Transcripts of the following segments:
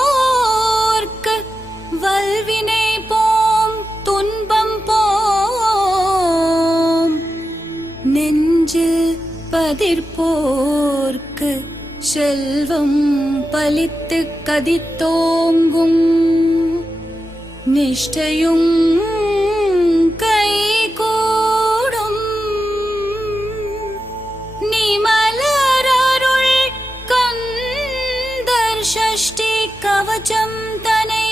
துதிர்ப்போர்க்கு வல்வினை போம் துன்பம் போம் நெஞ்சில் பதிர்ப்போர்க்கு செல்வம் பலித்து கதித்தோங்கும் நிஷ்டையும் கைகூடும் நிமலரருள் கந்தர் ஷஷ்டி கவசம் தனை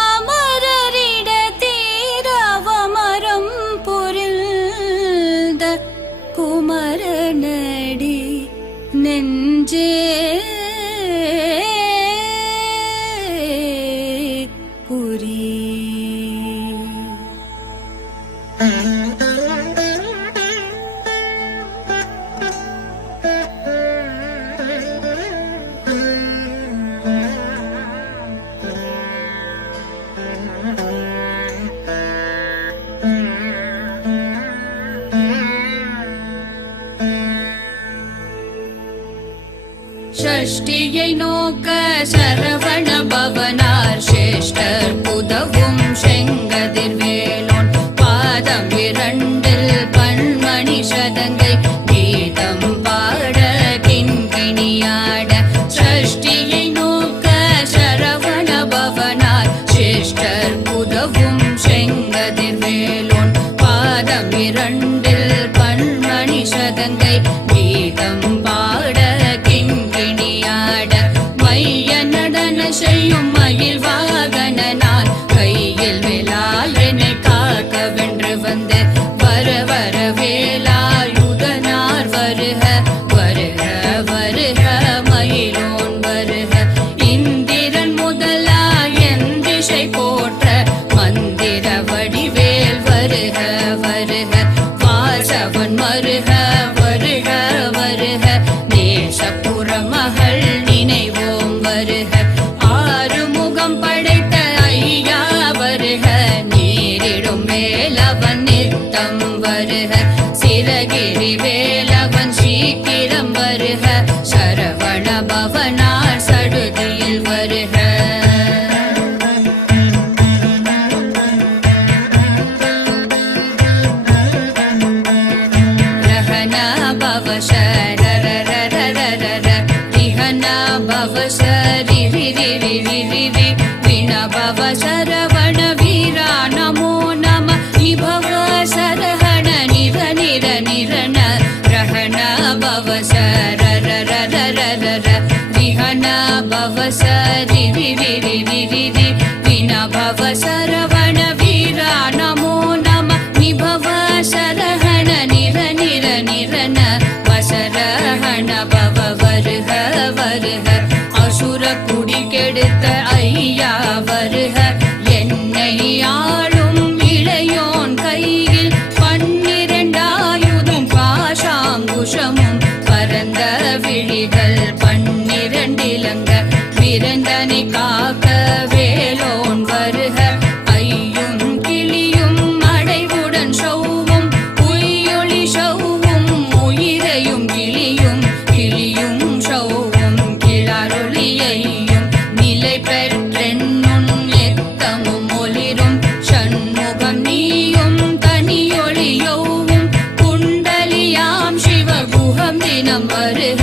அமரரிட தீரவமரம் புரிந்த குமரனடி நெஞ்சே புரி. ஷஷ்டியை நோக்க சரவண பவனார் சேஷ்டர் புதவும் செங்கதிர்வேலோன் பாதம் இரண்டில் பன்மணி சதங்கை கீதம் பாட கிண்கிணியாட ஷஷ்டியை நோக்க சரவண பவனார் சேஷ்டர் புதவும் செங்கதிர்வேலோன் பாதம் இரண்டில் பன்மணி சதங்கை கீதம் பாட மைய நடன செய்யும் மயில் வாகனார் கையில் வேலால் என்னை காக்க வென்று வந்து வர வர வேலாயுதனார் வருக வருக வருக மயிலோன் வருக இந்திரன் முதலா என் திசை போற்ற மந்திர வடிவேல் வருக வருக வாசவன் வருக வருக வருக நேசபுர மகள் நினைவோம் வருக ஆறுமுகம் படைத்த ஐயா வருக நீரிடும் வேலவன் நித்தம் வருக சிறகிரி வேலவன் சீக்கிரம் வருக சரவண பவனார் சடுதியில் வருக ரஹனா பவசரரரரரர ரிஹனா பவசரி ரிரிரிரிரிரி வினா பவசரவண வீரா நமோ நம நிபவ சரஹண நிர நிர நிரண ரஹணா பவசரரரரரர ரிஹனா பவசரி ரிரிரிரிரிரி வினா பவசரவண வீரா நமோ நம நிபவ சரஹண நிர நிர நிரண வசரஹண பவ வருக வருக அசுர குடி கெடுத்த ஐயா வருக என்னை ஆளும் இளையோன் கையில் 12 ஆயுதம் பாஷாங்குஷமும் பரந்த விழிகள் 12 இலங்க விரந்தனை காக்க வேலோன் வருக ஐயும் கிளியும் அடைவுடன் சௌவும் உயிரொளி சௌவும் உயிரையும் கிளியும் கிளியும் சௌவும் கிளாரொளியையும் நிலை பெற்றென்னும் எத்தமும் ஒளிரும் சண்முகம் நீயும் தனியொளியோவும் குண்டலியாம் சிவகுகம் தினம் வருக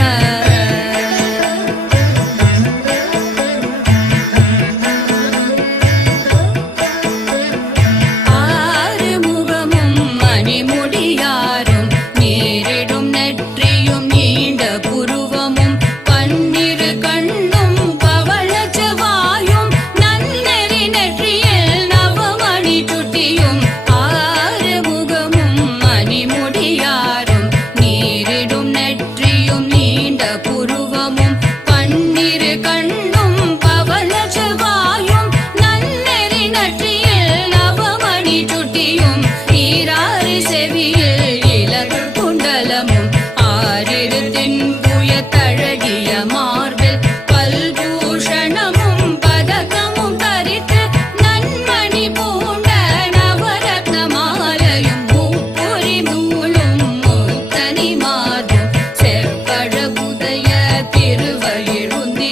ஆறுமுகமும் மணிமுடியாரும் நீரிடும் நெற்றியும் நீண்ட புருவமும் பன்னிரு கண்ணும் பவளச்சவாயும் நன்னெறி நெற்றியில் நவமணி சுட்டியும் ஆறுமுகமும் மணிமுடியாரும் நீரிடும் நெற்றியும் நீண்ட புருவமும் பன்னிரு கண்ணும் பவளச்சவாயும் நன்னெறி நெற்றியில் நவமணி சுட்டியும் ஈராறு செவியில் இலகு குண்டலமும் ஆறிரு தென்புய தழகிய மார்பில் பல்பூஷணமும் பதக்கமும் தரித்து நன்மணி பூண்ட நவரத்ன மாலையும் முப்புரி நூலும் முத்தனி மாதும் செற்பழகுதய திருவயிழுந்தி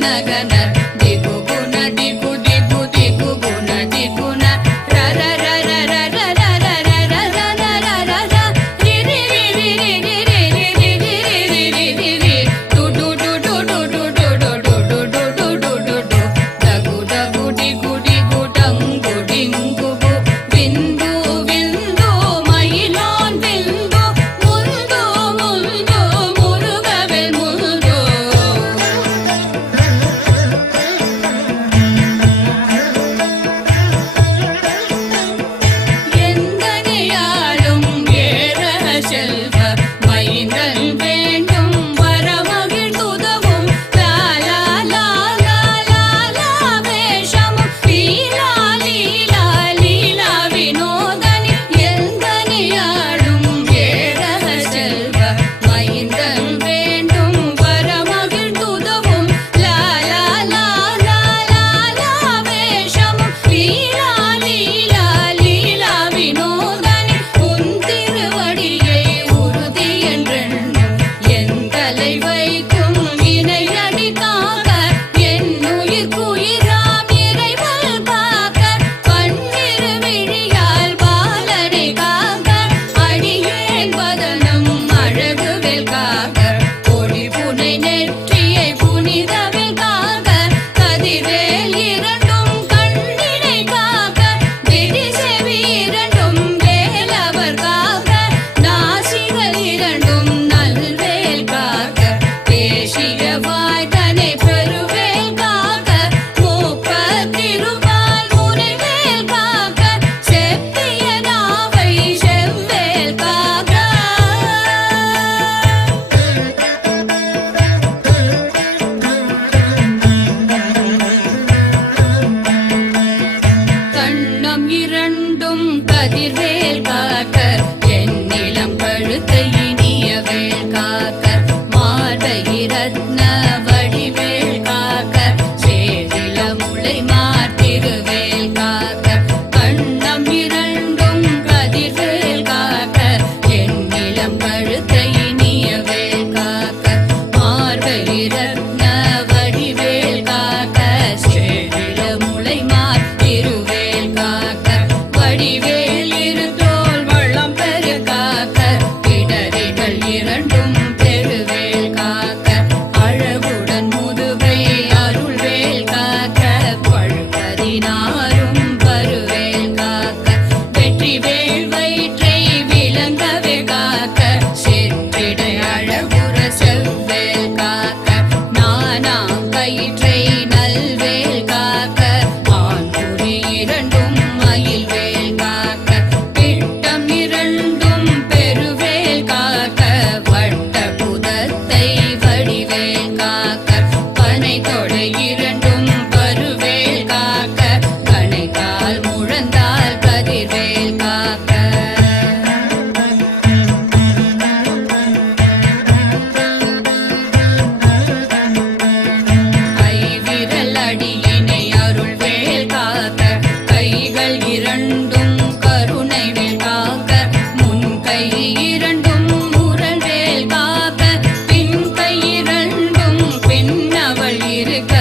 ಗನ ದಿಗು ಗುಣ ದಿಗು ದಿಗು ದಿಗು ಗುಣ ದಿಗುಣ ರ ರ ರ ರ ರ ರ ರ ರ ರ ರ ರ ರ ರ ರ ರಿ ರಿ ರಿ ರಿ ರಿ ರಿ ರಿ ರಿ ರಿ ರಿ ರಿ ರಿ ರಿ ಡು ಡು ಡು ಡು ಡು ಡು ಡು ಡು ಡು ಡು ಡು ಡು ಡು ಡು ಡು ದಗು ದಗು ಡಿಗು ಡಿಗು ಡಂಗು ಡಿಂಗು ಗು ಬಿಂದು ಬಿಂದು ಮೈಲೋನ್ ಬಿಂದು ಮುಂದು ಮುಂದು ಮುರುಗವೆಲ್ ಮುಂದು எந்தனையாளும் ஏற செல்வ மைந்தன் வேண்டும் வரமகிழ்ந்துதவும் லாலா லாலா லாலா வேஷமும் லீலா லீலா லீலா வினோதனி எந்தனையாளும் ஏற செல்வ மைந்தன் வேண்டும் வரமகிழ்ந்துதவும் லாலா லாலா லாலா வேஷமும் லீலா லீலா லீலா வினோதனி உன் திருவடியை உறுதி என்றென்னும் என் தலை வைக்கும் இணையடி காக்க என் உயிர்க்குயிராம் இறைவல் காக்க பன்னிரு விழியால் பாலனை காக்க அடியேன் பதனம் அழகுவில் காக்க ஒளி புனை நெற்றியை புனிதவில் காக்க கதிர்வேல் இரண்டும் கண்ணினை காக்க விழி செவி இரண்டும் வேலவர் காக்க நாசிகள் இரண்டும் நல்வேல் காக்க பேசிய வாய்தனை பெருவேல் காக்க மூப்பத்திருபால் முனைவேல் காக்க செப்பிய நாவை செவ்வேல் காக்க கண்ணம் இரண்டும் கதிர்வேல் காக்க எண்ணிலம் கழுத்தை இனிய வேல் காக்க மாதை ரத்ன வடிவேல் காக்க சேதில முளை மாத்திருவேல் காக்க கண்ணம் இரண்டும் கதிர்வேல் காக்க எண்ணிலம் கழுத்தை இனிய வேல் காக்க மார்பை ரத்ன வடிவேல் காக்க சேதில முளை மாத்திருவேல் காக்க வடிவேல் இருதோள் வள்ளம் பெரு காக்க இடரிகள் இரண்டும் பெருவேல் காக்க அழகுடன் முதுகை அருள்வேல் காக்க பழுப்பதினாரும் பருவேல் காக்க வெற்றிவேல் வயிற்றை விளங்கவே காக்க செற்றிடை அழகுற செவ்வேல் காக்க நானாம் கயிற்றை நல்வேல் காக்க ஆண்குறி இரண்டும் மயில்வேல் காக்க பிட்டம் இரண்டும் பெருவேல் காக்க வட்ட புதத்தை வடிவேல் காக்க பனை தொடை இரண்டும் பருவேல் காக்க கணைக்கால் முழந்தால் கதிர்வேல் காக்க ஐவிரல் அடியினை அருள்வேல் காக்க கைகள் இரண்டும் கருணை வேல் காக்க முன் கை இரண்டும் முரல்வேல் காக்க பின் கை இரண்டும் பின்னவள் இருக்க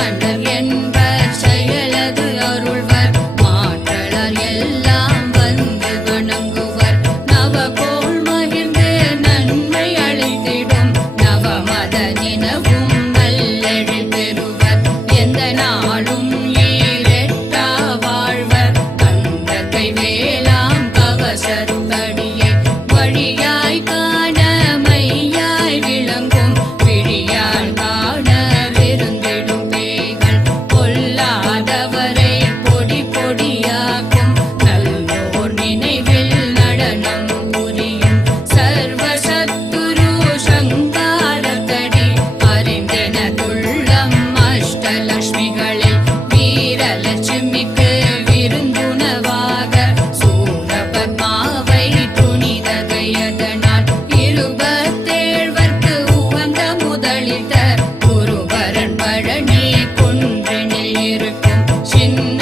மன்னர் என்பர் செயலது அருள்வர் மாற்றலர் எல்லாம் வந்து வணங்குவர் நவகோள் மகிழ்ந்து நன்மை அளித்திடும் நவமத நினவும் நல்லெழில் பெறுவர் எந்த நாளும் ஈரெட்டா வாழ்வர் கந்த கைவேலாம் கவசருபடியை வழியாய் காண மையாய் விளங்கும் பிடியால் காண விருந்திடும் பேய்கள் பொல்லாதவரை பொடி பொடியாக்கும் நல்லோர் நினைவில் நடனம் புரியும் சர்வசத்துரு சங்காரத்தடி அறிந்தெனதுள்ளம் அஷ்டலட்சுமிகளில் வீரலட்சுமிக்கு விருந்துணவாக சூரபத்மாவை துணிதகையதனால் இருபத்தேழ்வர்க்கு உவந்த முதலித்த குருபரன் பழனி குன்றினில் இருக்கும் சின்ன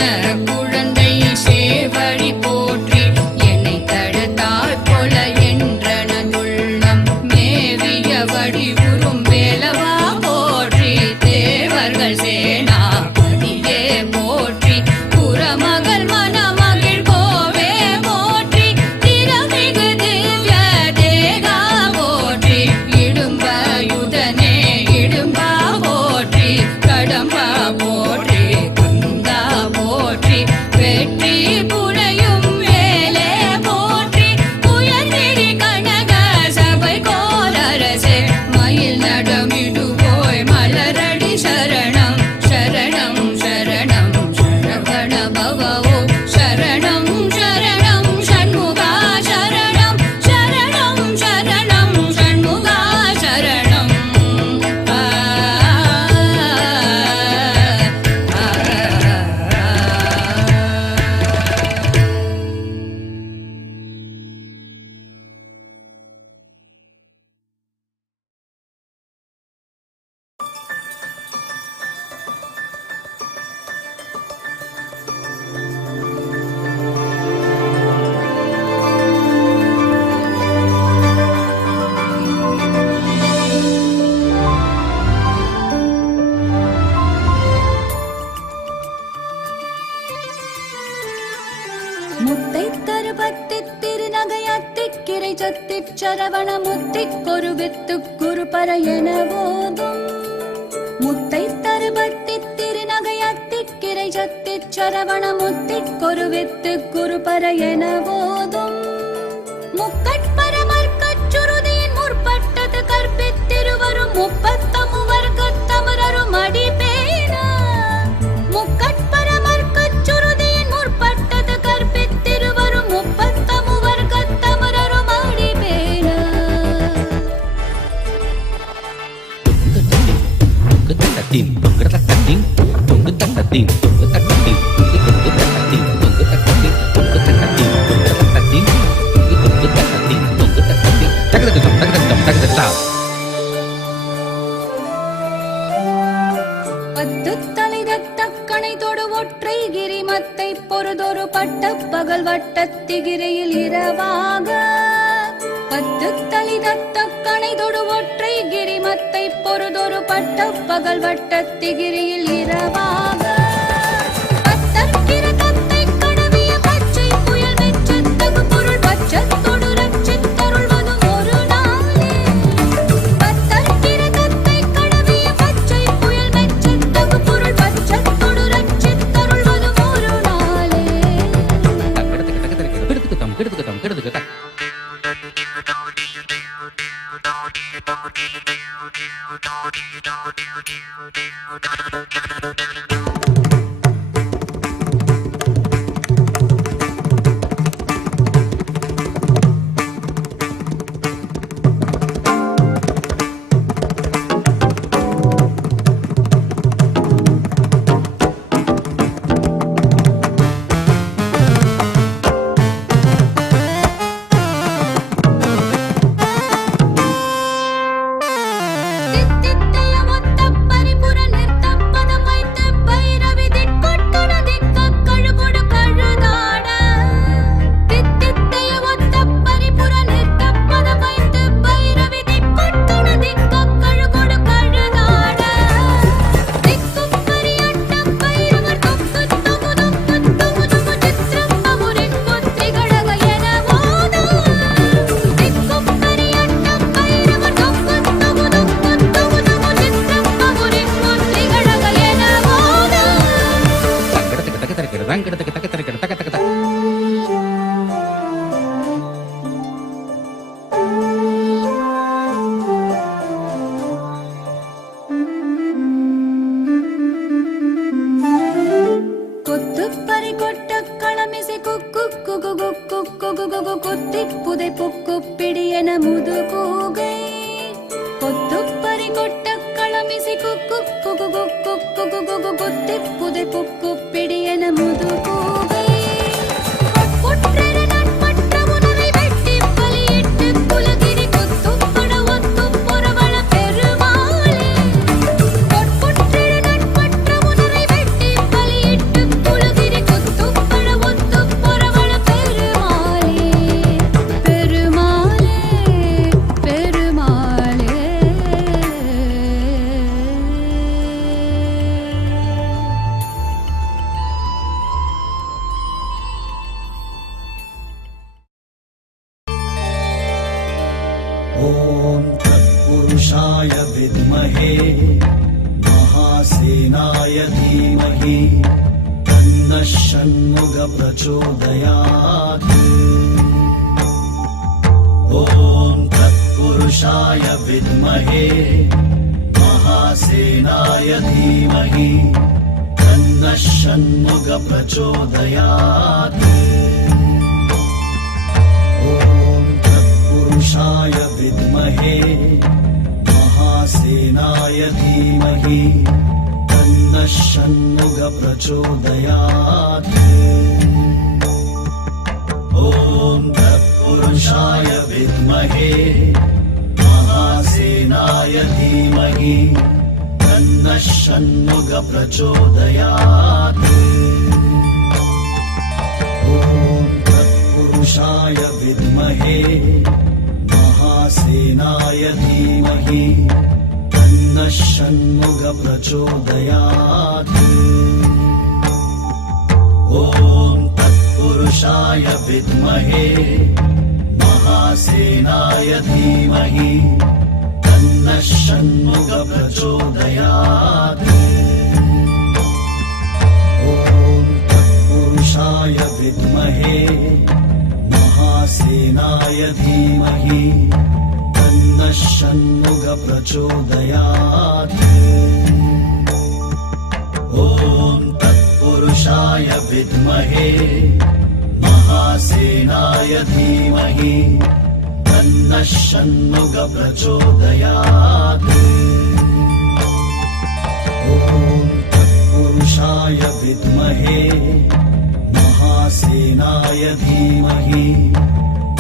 குழந்தை சேவடி போற்றி என்னை தடுத்தாள் கொல என்றனதுள்ளம் மேவிய வடிவுறும் வேலவா போற்றி தேவர்கள் சேனாபதியே போற்றி புறமகள் மணமகிழ் கோவே போற்றி திறமிகு திவ்ய தேகா போற்றி இடும்பயுதனே இடும்பா போற்றி கடம்பா போற்றி கந்தா போற்றி வெற்றி புனையும் வேலே போற்றி உயர்நெறி கனக சபை கோரரசே மயில் நடமிடுவோய் மலரடி சரணம் சரணம் சரணம் சரவண பவோ சரணம் சரணம் ஷண்முகா சரணம் சரணம் சரணம் ஷண்முகா சரணம் முத்தை தருபத்தி திருநகையத்திக்கிரை சத்திச் சரவண முத்திக் கொருவித்து குருபர என போதும் முத்தை தருபத்தி திருநகையத்திக்கிரை சத்திச் சரவண முத்திக் கொருவித்து குருபர என போதும் முக்கட்பரமர்க்கச் சுருதியின் முற்பட்டது கற்பித்திருவரும் முப்பத்தமு வர்க்கத்தமரரும் அடிபேன முக்கட்பரமர்க்கச் சுருதியின் முற்பட்டது கற்பித்திருவரும் முப்பத்தமு வர்க்கத்தமரரும் அடிபேன பத்து தலைதத்தக்கணை தொடு ஒற்றை கிரிமத்தை பொறுதொரு பட்ட பகல் வட்டத்திகிரியில் இரவாக பத்து தலைதத்தக்கணை தொடு ஒற்றை கிரிமத்தை பொறுதொரு பட்ட பகல் வட்டத்திகிரியில் இரவாக பத்தற்கிற தத்தை கடவிய பச்சை புயல் மெச்சத்தகு பொருள் பச்சத்தொடு ரட்சித்தருள்வதும் ஒரு நாளே பத்தற்கிற தத்தை கடவிய பச்சை புயல் மெச்சத்தகு பொருள் பச்சத்தொடு ரட்சித்தருள்வதும் ஒரு நாளே தித்தித்தைய ஒத்த பரிபுர நிறுத்தப்பதம் வைத்து ತಂಕಡತಕ ತಕ ತರಕಡ ತಕ ತಕ ತಕ. ಕೊತ್ತುಪ್ಪರಿ ಕೊಟ್ಟ ಕಳಮಿಸಿ ಕುಕ್ಕು ಕುಗು ಗುಕ್ಕು ಕುಗು ಗುಗು ಕೊತ್ತಿಪ್ಪುದೆ ಪೊಕ್ಕು ಪಿಡಿಯನ ಮುದುಕೂಗೈ. ಕೊತ್ತುಪ್ಪರಿ ಕೊಟ್ಟ ಕಳಮಿಸಿ ಕುಕ್ಕು ಕುಗು ಗುಕ್ಕು ಕುಗು ಗುಗು ಕೊತ್ತಿಪ್ಪುದೆ ಪೊಕ್ಕು ಪಿಡಿಯನ ಮುದುಕೂಗೈ. ॐ तत्पुरुषाय विद्महे महासेनाय धीमहि तन्नः षण्मुख प्रचोदयात्। ॐ तत्पुरुषाय विद्महे महासेनाय धीमहि तन्नः षण्मुख प्रचोदयात्। पुरुषाय विद्महे महासेनाय धीमहि तन्नः षण्मुख प्रचोदयात्। ॐ तत्पुरुषाय विद्महे महासेनाय धीमहि तन्नः षण्मुख प्रचोदयात्। ॐ तत्पुरुषाय विद्महे महासेनाय धीमहि तन्नः षण्मुख प्रचोदयात्। ॐ तत्पुरुषाय विद्महे महासेनाय धीमहि तन्नः षण्मुख प्रचोदयात्। ॐ तत्पुरुषाय विद्महे महासेनाय धीमहि तन्नः षण्मुख प्रचोदयात्। ॐ तत्पुरुषाय विद्महे महासेनाय धीमहि तन्नः षण्मुख प्रचोदयात्। ॐ तत्पुरुषाय विद्महे महासेनाय धीमहि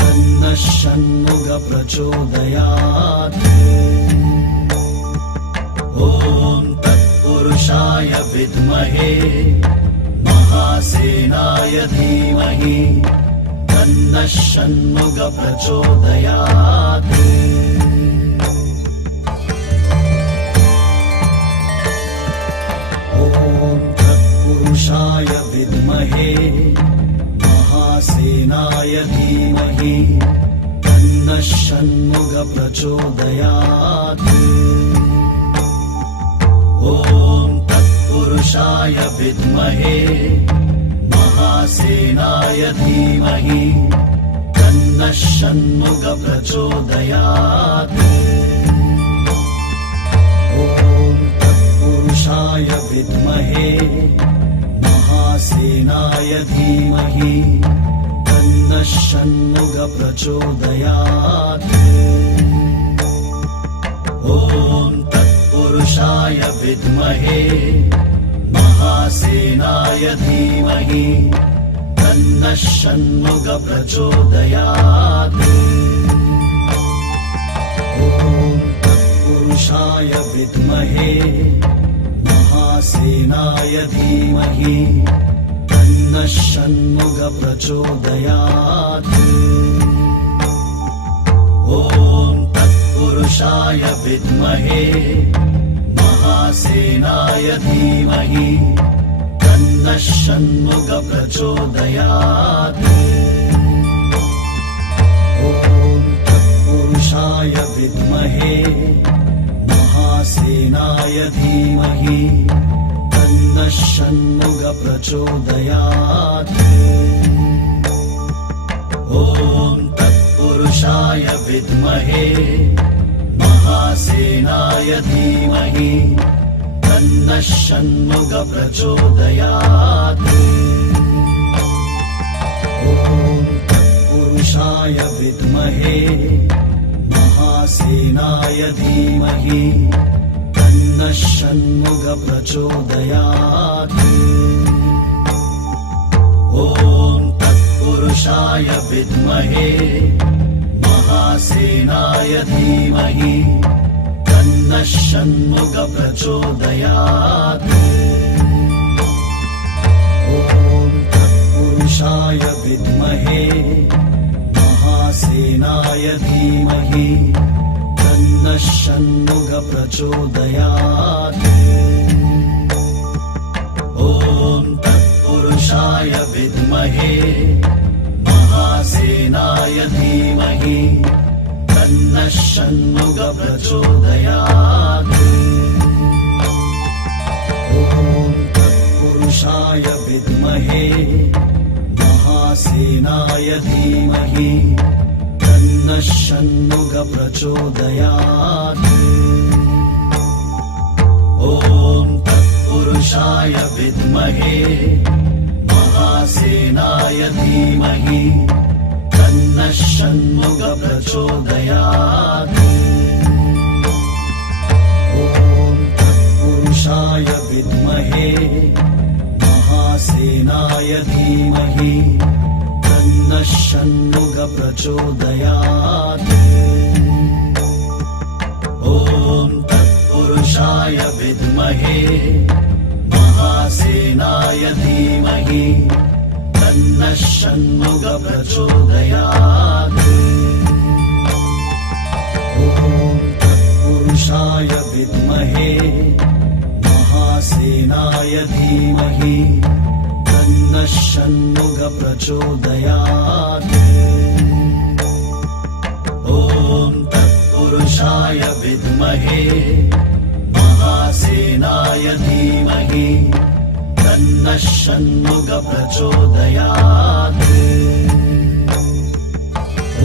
तन्नः षण्मुख प्रचोदयात्। ॐ तत्पुरुषाय विद्महे महासेनाय धीमहि तन्नः षण्मुख प्रचोदयात्। ॐ तत्पुरुषाय विद्महे महासेनाय धीमहि तन्नः षण्मुख प्रचोदयात्। ॐ तत्पुरुषाय विद्महे महासेनाय धीमहि तन्नः षण्मुख प्रचोदयात्। ॐ तत्पुरुषाय विद्महे महासेनाय धीमहि तन्नः षण्मुख प्रचोदयात्। ॐ तत्पुरुषाय विद्महे महासेनाय धीमहि तन्नः षण्मुख प्रचोदयात्। ॐ तत्पुरुषाय विद्महे महासेनाय धीमहि तन्नः षण्मुख प्रचोदयात्। ॐ तत्पुरुषाय विद्महे महासेनाय धीमहि तन्नः षण्मुख प्रचोदयात्। ॐ तत्पुरुषाय विद्महे महासेनाय धीमहि तन्नः तन्नः षण्मुख प्रचोदयात्। ॐ तत्पुरुषाय विद्महे महासेनाय धीमहि तन्नः षण्मुख प्रचोदयात्। ॐ तत्पुरुषाय विद्महे महासेनाय धीमहि तन्नः षण्मुख प्रचोदयात्। ॐ तत्पुरुषाय विद्महे महासेनाय धीमहि तन्नः षण्मुख प्रचोदयात्। ॐ तत्पुरुषाय विद्महे महासेनाय धीमहि तन्नः षण्मुख प्रचोदयात्। ॐ तत्पुरुषाय विद्महे महासेनाय धीमहि तन्नः षण्मुख प्रचोदयात्। ॐ तत्पुरुषाय विद्महे महासेनाय धीमहि तन्नः षण्मुख प्रचोदयात्। ॐ तत्पुरुषाय विद्महे महासेनाय धीमहि तन्नः षण्मुख प्रचोदयात्। ॐ तत्पुरुषाय विद्महे महासेनाय धीमहि तन्नः षण्मुख प्रचोदयात्। ॐ तत्पुरुषाय विद्महे महासेनाय धीमहि तन्नः षण्मुख प्रचोदयात्। ॐ तत्पुरुषाय विद्महे महासेनाय धीमहि तन्नः षण्मुख प्रचोदयात्। ॐ तत्पुरुषाय विद्महे महासेनाय धीमहि तन्नः षण्मुख प्रचोदयात्।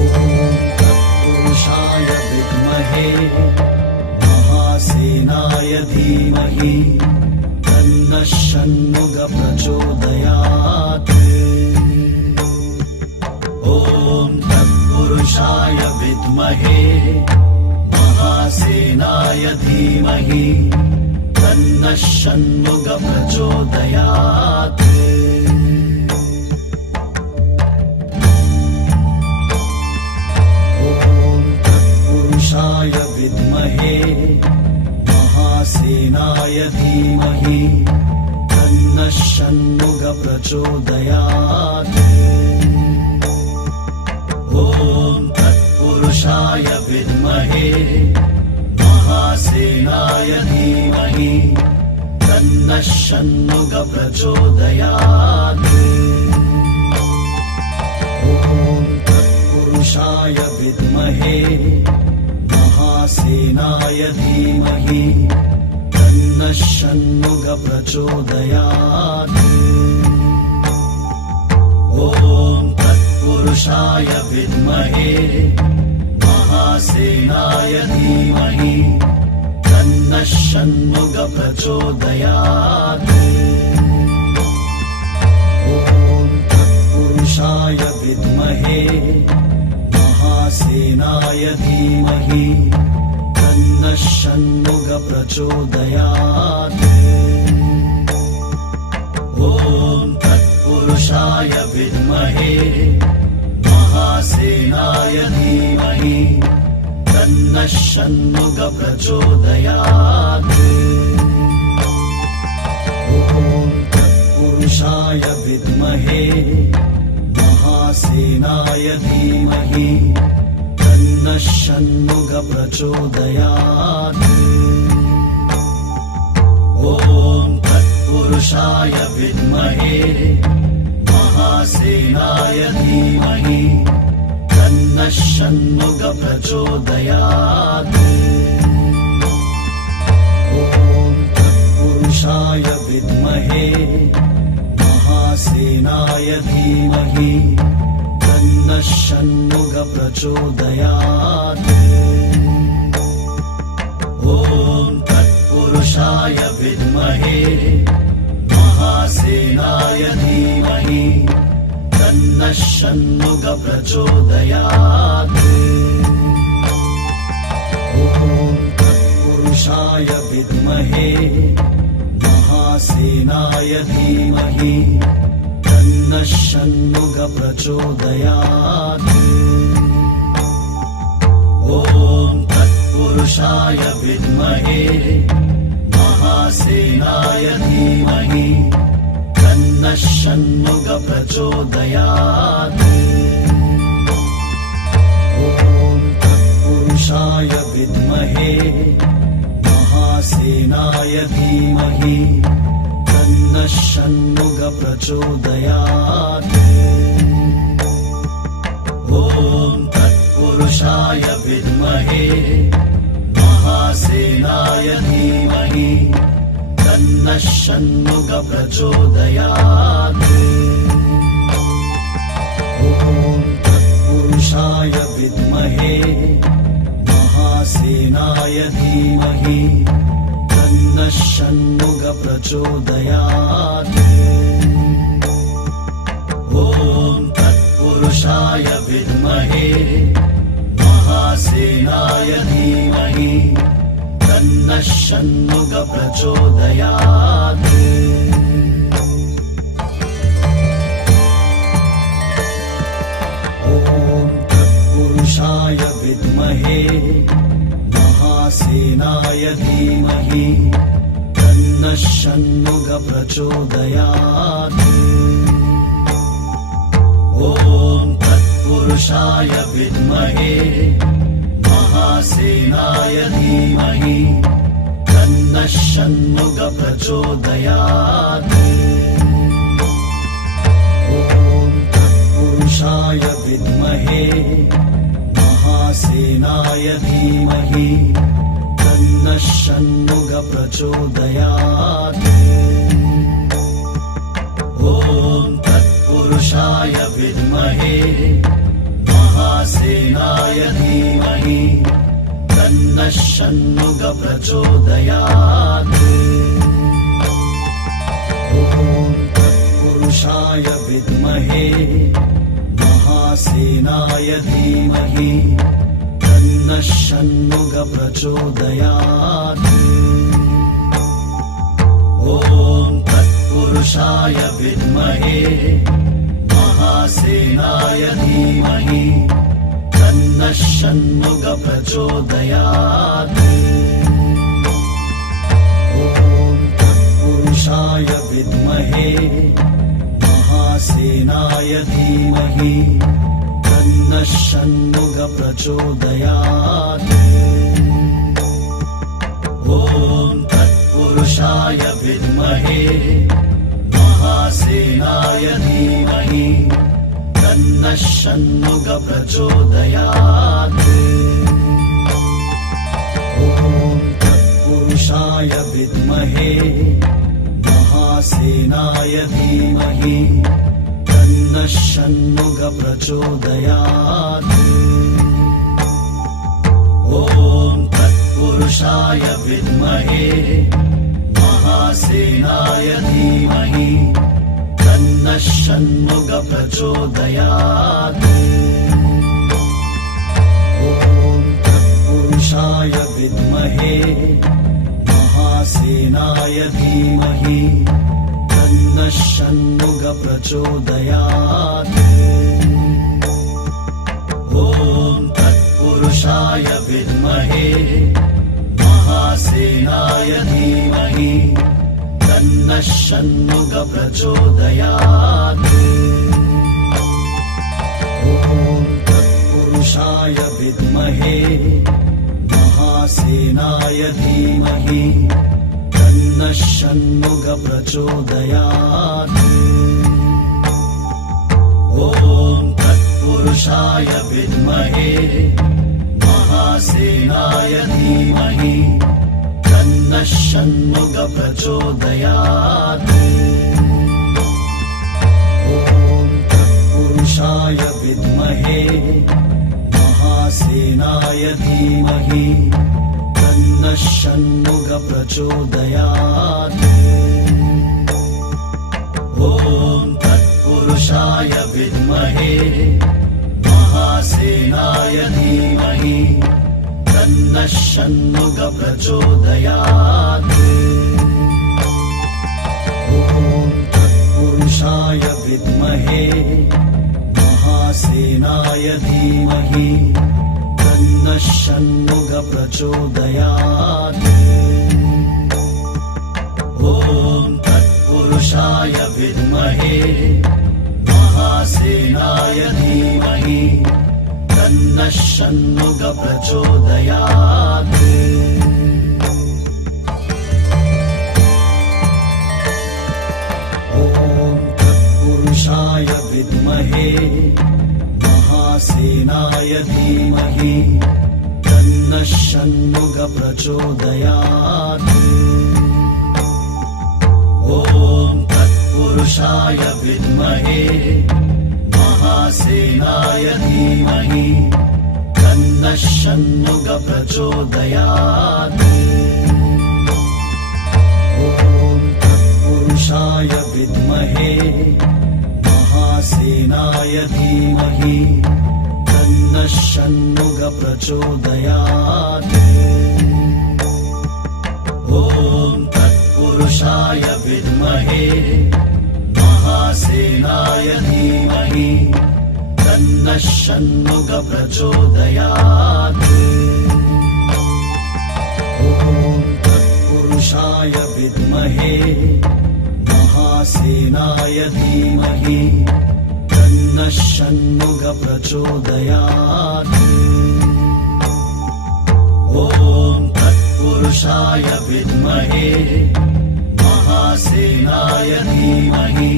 ॐ तत्पुरुषाय विद्महे महासेनाय धीमहि तन्नः षण्मुख प्रचोदयात्। ॐ तत्पुरुषाय विद्महे महासेनाय धीमहि तन्नः षण्मुख प्रचोदयात्। ॐ तत्पुरुषाय विद्महे महासेनाय धीमहि तन्नः षण्मुख प्रचोदयात्। ॐ तत्पुरुषाय विद्महे महासेनाय धीमहि तन्नः षण्मुख प्रचोदयात्। ॐ तत्पुरुषाय विद्महे महासेनाय धीमहि तन्नः षण्मुख प्रचोदयात्। ॐ तत्पुरुषाय विद्महे महासेनाय धीमहि तन्नः षण्मुख प्रचोदयात्। ॐ तत्पुरुषाय विद्महे महासेनाय धीमहि तन्नः षण्मुख प्रचोदयात्। ॐ तत्पुरुषाय विद्महे महासेनाय धीमहि तन्नः षण्मुख प्रचोदयात्। ॐ तत्पुरुषाय विद्महे महासेनाय धीमहि तन्नः षण्मुख प्रचोदयात्। ॐ तत्पुरुषाय विद्महे महासेनाय धीमहि तन्नः षण्मुख प्रचोदयात्। ॐ तत्पुरुषाय विद्महे प्रचोदयात्। ॐ तत्पुरुषाय विद्महे महासेनाय धीमहि तन्नः षण्मुख प्रचोदयात्। ॐ तत्पुरुषाय विद्महे महासेनाय धीमहि तन्नः षण्मुख प्रचोदयात्। ॐ तत्पुरुषाय विद्महे महासेनाय धीमहि तन्नः षण्मुख प्रचोदयात्। ॐ तत्पुरुषाय विद्महे महासेनाय धीमहि तन्नः षण्मुख प्रचोदयात्। ॐ तत्पुरुषाय विद्महे महासेनाय धीमहि तन्नः षण्मुख प्रचोदयात्। ॐ तत्पुरुषाय विद्महे महासेनाय धीमहि तन्नः षण्मुख प्रचोदयात्। ॐ तत्पुरुषाय विद्महे महासेनाय धीमहि तन्नः षण्मुख प्रचोदयात्। ॐ तत्पुरुषाय विद्महे महासेनाय धीमहि तन्नः षण्मुख प्रचोदयात्। ॐ तत्पुरुषाय विद्महे महासेनाय धीमहि तन्नः षण्मुख प्रचोदयात्। ॐ तत्पुरुषाय विद्महे महासेनाय धीमहि तन्नः षण्मुख प्रचोदयात्। ॐ तत्पुरुषाय विद्महे महासेनाय धीमहि तन्नः षण्मुख प्रचोदयात्। ॐ तत्पुरुषाय विद्महे महासेनाय धीमहि तन्नः षण्मुख प्रचोदयात्। ॐ तत्पुरुषाय विद्महे महासेनाय धीमहि तन्नः षण्मुख प्रचोदयात्। ॐ तत्पुरुषाय विद्महे महासेनाय धीमहि तन्नः षण्मुख प्रचोदयात्। ॐ तत्पुरुषाय विद्महे महासेनाय धीमहि तन्नः षण्मुख प्रचोदयात्। ॐ तत्पुरुषाय विद्महे महासेनाय धीमहि तन्नः षण्मुख प्रचोदयात्। ॐ तत्पुरुषाय विद्महे महासेनाय धीमहि तन्नः षण्मुख प्रचोदयात्। ॐ तत्पुरुषाय विद्महे महासेनाय धीमहि तन्नः षण्मुख प्रचोदयात्। ॐ तत्पुरुषाय विद्महे महासेनाय धीमहि तन्नः षण्मुख प्रचोदयात्। ॐ तत्पुरुषाय विद्महे महासेनाय धीमहि तन्नः षण्मुख प्रचोदयात्। ॐ तत्पुरुषाय विद्महे महासेनाय धीमहि तन्नः षण्मुख प्रचोदयात्। ॐ तत्पुरुषाय विद्महे महासेनाय धीमहि तन्नः षण्मुख प्रचोदयात्। ॐ तत्पुरुषाय विद्महे महासेनाय धीमहि तन्नः षण्मुख प्रचोदयात्। ॐ तत्पुरुषाय विद्महे महासेनाय धीमहि तन्नः षण्मुख प्रचोदयात्। ॐ तत्पुरुषाय विद्महे महासेनाय धीमहि तन्नः षण्मुख प्रचोदयात्। ॐ तत्पुरुषाय विद्महे महासेनाय धीमहि तन्नः षण्मुख प्रचोदयात्। ॐ तत्पुरुषाय विद्महे महासेनाय धीमहि तन्नः षण्मुख प्रचोदयात्। ॐ तत्पुरुषाय विद्महे महासेनाय धीमहि तन्नः षण्मुख प्रचोदयात्। ॐ तत्पुरुषाय विद्महे महासेनाय धीमहि तन्नः षण्मुख प्रचोदयात्। ॐ तत्पुरुषाय विद्महे महासेनाय धीमहि तन्नः षण्मुख प्रचोदयात्। ॐ तत्पुरुषाय विद्महे महासेनाय धीमहि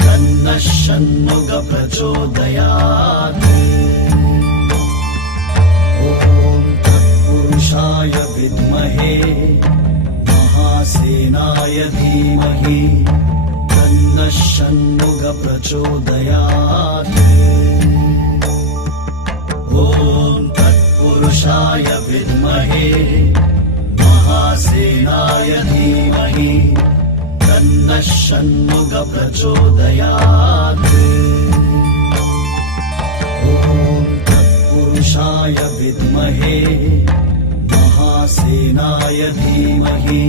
तन्नः षण्मुख प्रचोदयात्। ॐ तत्पुरुषाय विद्महे महासेनाय धीमहि तन्नः षण्मुख प्रचोदयात्। ॐ तत्पुरुषाय विद्महे महासेनाय धीमहि तन्नः षण्मुख प्रचोदयात्। ॐ तत्पुरुषाय विद्महे महासेनाय धीमहि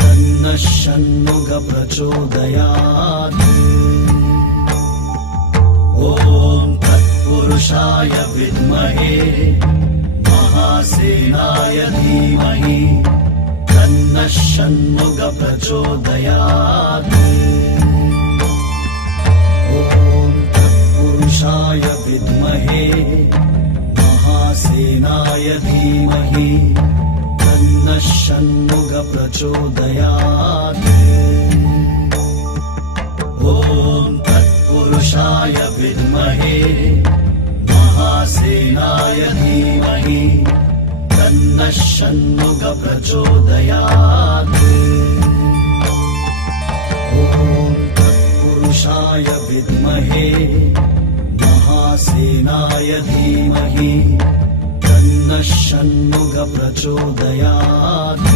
तन्नः षण्मुख प्रचोदयात्। ॐ तत्पुरुषाय विद्महे महासेनाय धीमहि तन्नः षण्मुख प्रचोदयात्। ॐ तत्पुरुषाय विद्महे महासेनाय धीमहि तन्नः षण्मुख प्रचोदयात्। ॐ तत्पुरुषाय विद्महे महासेनाय धीमहि तन्नः षण्मुख प्रचोदयात्। ॐ तत्पुरुषाय विद्महे महासेनाय धीमहि तन्नः षण्मुख प्रचोदयात्।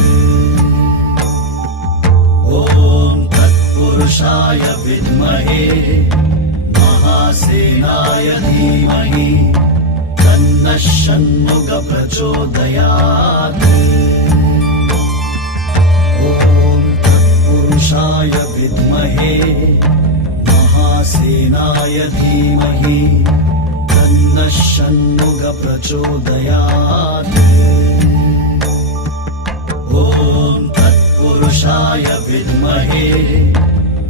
ॐ तत्पुरुषाय विद्महे महासेनाय धीमहि तन्नः षण्मुख प्रचोदयात्। ॐ तत्पुरुषाय विद्महे महासेनाय धीमहि तन्नः षण्मुख प्रचोदयात्। ॐ तत्पुरुषाय विद्महे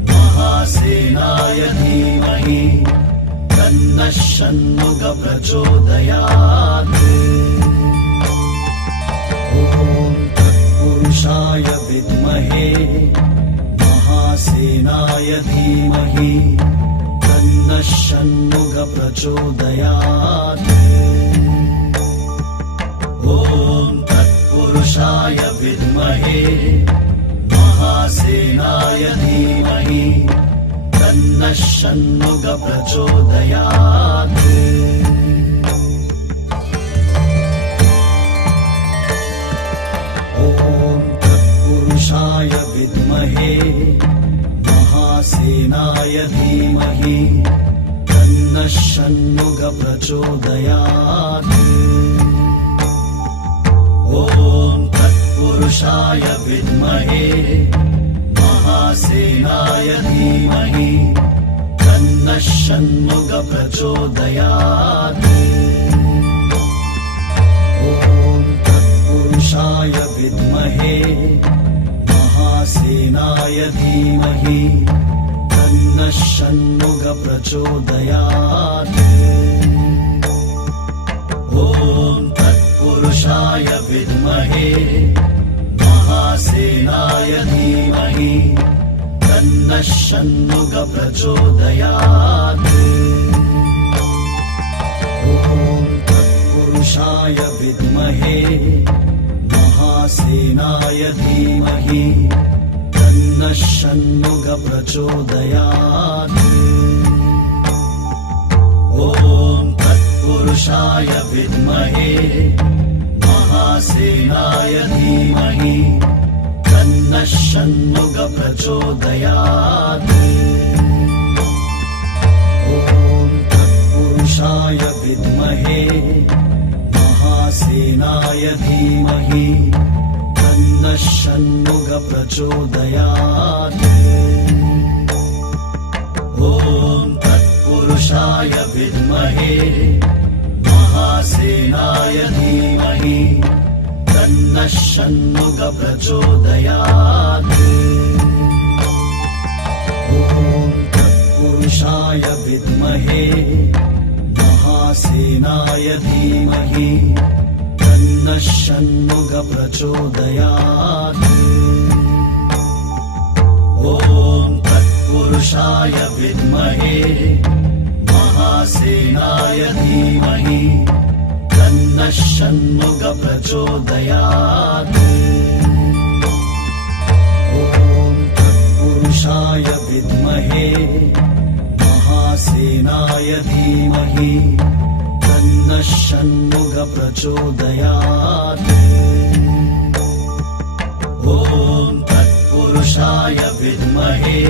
महासेनाय धीमहि तन्नः षण्मुख प्रचोदयात्। ॐ तत्पुरुषाय विद्महे महासेनाय धीमहि तन्नः षण्मुख प्रचोदयात्। ॐ तत्पुरुषाय विद्महे महासेनाय धीमहि तन्नः षण्मुख प्रचोदयात्। ॐ प्रचोदयात्। ॐ तत्पुरुषाय विद्महे महासेनाय धीमहि तन्नः षण्मुख प्रचोदयात्। ॐ तत्पुरुषाय विद्महे महासेनाय धीमहि तन्नः षण्मुख प्रचोदयात्। ॐ तत्पुरुषाय विद्महे महासेनाय धीमहि तन्नः षण्मुख प्रचोदयात्। ॐ तत्पुरुषाय विद्महे महासेनाय धीमहि तन्नः षण्मुख प्रचोदयात्। ॐ तत्पुरुषाय विद्महे महासेनाय धीमहि तन्नः षण्मुख प्रचोदयात्। ॐ तत्पुरुषाय विद्महे महासेनाय धीमहि तन्नः षण्मुख प्रचोदयात्। ॐ तत्पुरुषाय विद्महे महासेनाय धीमहि तन्नः षण्मुख प्रचोदयात्। ॐ तत्पुरुषाय विद्महे महासेनाय धीमहि तन्नः षण्मुख प्रचोदयात्। ॐ तत्पुरुषाय विद्महे महासेनाय धीमहि तन्नः षण्मुख प्रचोदयात्। ॐ तत्पुरुषाय विद्महे महासेनाय धीमहि तन्नः षण्मुख प्रचोदयात्। ॐ तत्पुरुषाय विद्महे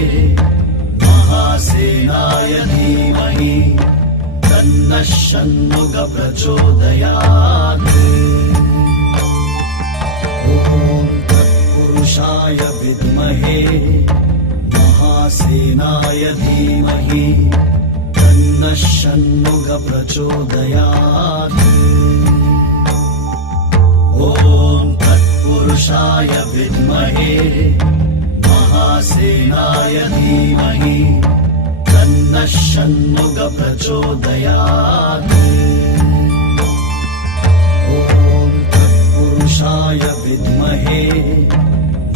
महासेनाय धीमहि तन्नः षण्मुख प्रचोदयात्। ॐ तत्पुरुषाय विद्महे महासेनाय धीमहि तन्नः षण्मुख प्रचोदयात्। ॐ तत्पुरुषाय विद्महे महासेनाय धीमहि तन्नः षण्मुख प्रचोदयात्। ॐ तत्पुरुषाय विद्महे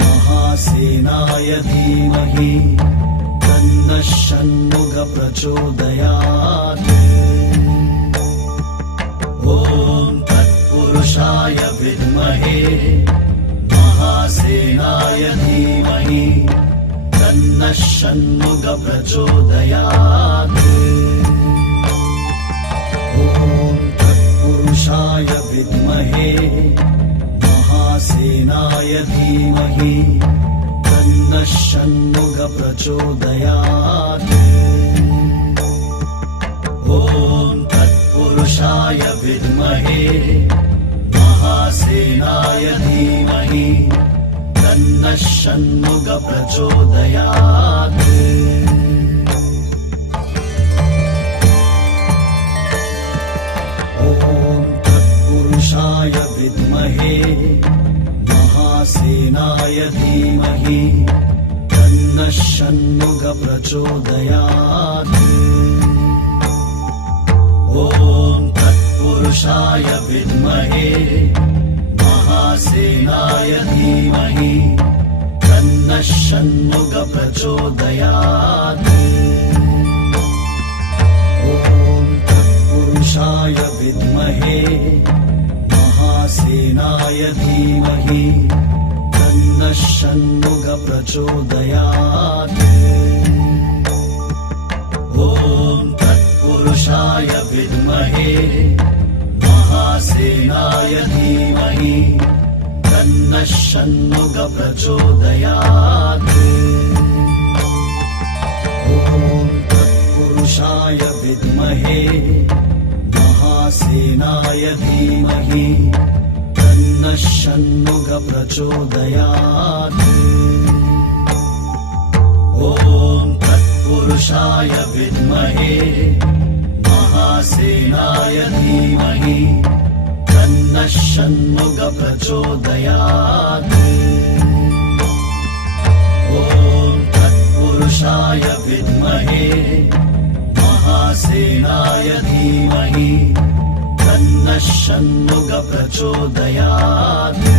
महासेनाय धीमहि तन्नः षण्मुख प्रचोदयात्। ॐ तत्पुरुषाय विद्महे महासेनाय धीमहि तन्नः षण्मुख प्रचोदयात्। ॐ तत्पुरुषाय विद्महे महासेनाय धीमहि तन्नः षण्मुख प्रचोदयात्। ॐ तत्पुरुषाय विद्महे महासेनाय धीमहि तन्नः षण्मुख प्रचोदयात्। ॐ तत्पुरुषाय विद्महे महासेनाय धीमहि तन्नः षण्मुख प्रचोदयात्। ॐ तत्पुरुषाय विद्महे महासेनाय धीमहि तन्नः षण्मुख प्रचोदयात्। ॐ तत्पुरुषाय विद्महे महासेनाय धीमहि तन्नः षण्मुख प्रचोदयात्। ॐ तत्पुरुषाय विद्महे महासेनाय धीमहि तन्नः षण्मुख प्रचोदयात्। ॐ तत्पुरुषाय विद्महे प्रचोदयात् ॐ तत्पुरुषाय विद्महे महासेनाय धीमहि तन्नः षण्मुख प्रचोदयात् ॐ तत्पुरुषाय विद्महे महासेनाय धीमहि तन्नः षण्मुख प्रचोदयात्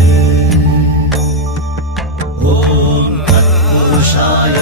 ॐ तत्पुरुषाय